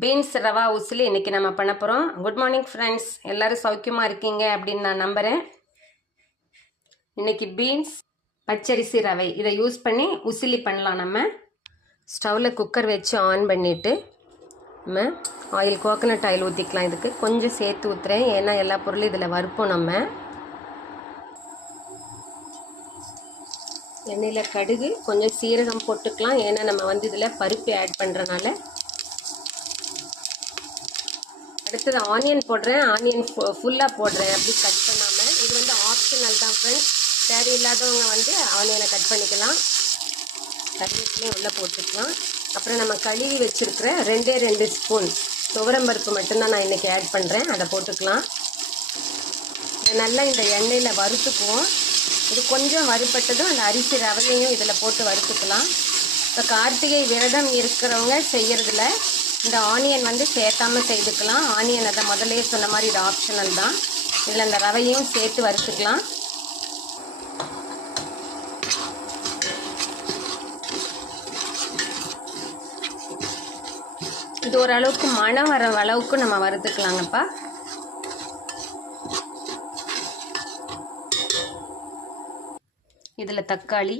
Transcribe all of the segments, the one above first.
Beans rava usili இன்றைக்கி நம்ம பண்ண போகிறோம். குட் மார்னிங் ஃப்ரெண்ட்ஸ், எல்லோரும் சௌக்கியமாக இருக்கீங்க அப்படின்னு நான் நம்புகிறேன். இன்றைக்கி பீன்ஸ் பச்சரிசி ரவை இதை யூஸ் பண்ணி உசிலி பண்ணலாம். நம்ம ஸ்டவ்வில் குக்கர் வச்சு ஆன் பண்ணிவிட்டு நம்ம ஆயில், கோகனட் ஆயில் ஊற்றிக்கலாம். இதுக்கு கொஞ்சம் சேர்த்து ஊற்றுறேன், ஏன்னா எல்லா பொருளும் இதில் வறுப்போம். நம்ம எண்ணெயில் கடுகு, கொஞ்சம் சீரகம் போட்டுக்கலாம், ஏன்னா நம்ம இதில் பருப்பு ஆட் பண்ணுறனால. அடுத்தது ஆனியன் போடுறேன். ஆனியன் ஃபுல்லாக போடுறேன், அப்படி கட் பண்ணாமல். இது ஆப்ஷனல் தான் ஃப்ரெண்ட்ஸ். தேவையில்லாதவங்க ஆனியனை கட் பண்ணிக்கலாம். கருவேப்பிலையும் உள்ளே போட்டுக்கலாம். அப்புறம் நம்ம கழுவி வச்சுருக்கிற 2 ஸ்பூன் துவரம்பருப்பு மட்டும்தான் நான் இன்றைக்கி ஆட் பண்ணுறேன், அதை போட்டுக்கலாம். இதை நல்லா இந்த எண்ணெயில் வறுத்துக்குவோம். இது கொஞ்சம் வறுப்பட்டதும் அந்த அரிசி ரவையையும் இதில் போட்டு வறுத்துக்கலாம். இப்போ கார்த்திகை விரதம் இருக்கிறவங்க செய்கிறதுல இந்த ஆனியன் சேர்த்தாமல் செய்துக்கலாம். ஆனியன் அதை முதல்லையே சொன்ன மாதிரி இது ஆப்ஷனல் தான். இதில் இந்த ரவையும் சேர்த்து வறுத்துக்கலாம். இது ஓரளவுக்கு மணம் வர அளவுக்கு நம்ம வறுத்துக்கலாங்கப்பா. இதில் தக்காளி,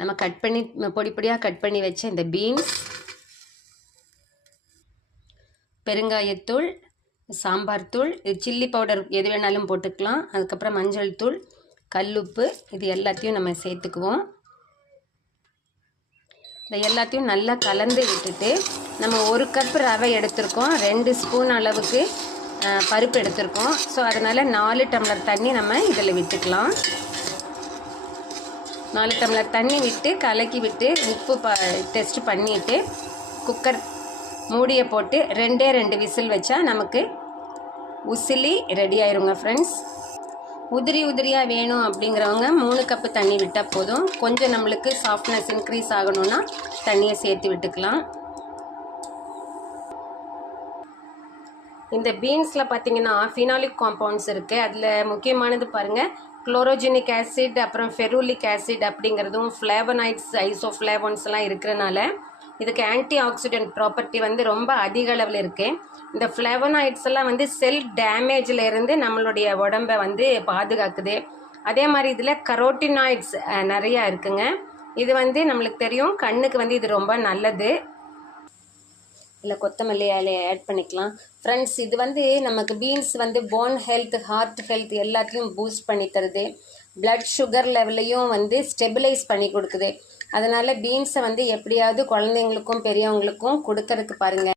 நம்ம கட் பண்ணி பொடி பொடியாக கட் பண்ணி வச்ச இந்த பீன்ஸ், பெருங்காயத்தூள், சாம்பார் தூள், சில்லி பவுடர் எது வேணாலும் போட்டுக்கலாம். அதுக்கப்புறம் மஞ்சள் தூள், கல்லுப்பு, இது எல்லாத்தையும் நம்ம சேர்த்துக்குவோம். இந்த எல்லாத்தையும் நல்லா கலந்து விட்டுட்டு நம்ம 1 கப் ரவை எடுத்திருக்கோம், 2 ஸ்பூன் அளவுக்கு பருப்பு எடுத்திருக்கோம். ஸோ அதனால் 4 டம்ளர் தண்ணி நம்ம இதில் விட்டுக்கலாம். 4 டம்ளர் தண்ணி விட்டு கலக்கி விட்டு உப்பு டெஸ்ட் பண்ணிவிட்டு குக்கர் மூடியை போட்டு 2 விசில் வச்சா நமக்கு உசிலி ரெடி ஆயிருங்க ஃப்ரெண்ட்ஸ். உதிரியாக வேணும் அப்படிங்கிறவங்க 3 கப்பு தண்ணி விட்டால் போதும். கொஞ்சம் நம்மளுக்கு சாஃப்ட்னஸ் இன்க்ரீஸ் ஆகணும்னா தண்ணியை சேர்த்து விட்டுக்கலாம். இந்த பீன்ஸில் பார்த்தீங்கன்னா ஃபினாலிக் காம்பவுண்ட்ஸ் இருக்குது. அதில் முக்கியமானது பாருங்கள், குளோரோஜெனிக் ஆசிட், அப்புறம் ஃபெருலிக் ஆசிட் அப்படிங்கிறதும், ஃப்ளேவனாய்ட்ஸ், ஐசோஃப்ளேவன்ஸ்லாம் இருக்கிறனால இதுக்கு ஆன்டி ஆக்சிடென்ட் ப்ராப்பர்ட்டி ரொம்ப அதிக அளவில் இருக்குது. இந்த ஃப்ளேவனாய்ட்ஸ் எல்லாம் செல் டேமேஜில் இருந்து நம்மளுடைய உடம்பை பாதுகாக்குது. அதே மாதிரி இதில் கரோட்டினாய்ட்ஸ் நிறையா இருக்குங்க. இது நம்மளுக்கு தெரியும், கண்ணுக்கு இது ரொம்ப நல்லது. இல்லை கொத்தமல்லி இலையை ஆட் பண்ணிக்கலாம் ஃப்ரெண்ட்ஸ். இது நமக்கு beans bone health, heart health எல்லாத்தையும் பூஸ்ட் பண்ணி தருது. பிளட் சுகர் லெவலையும் ஸ்டெபிலைஸ் பண்ணி கொடுக்குது. அதனால் பீன்ஸை எப்படியாவது குழந்தைங்களுக்கும் பெரியவங்களுக்கும் கொடுக்கறதுக்கு பாருங்கள்.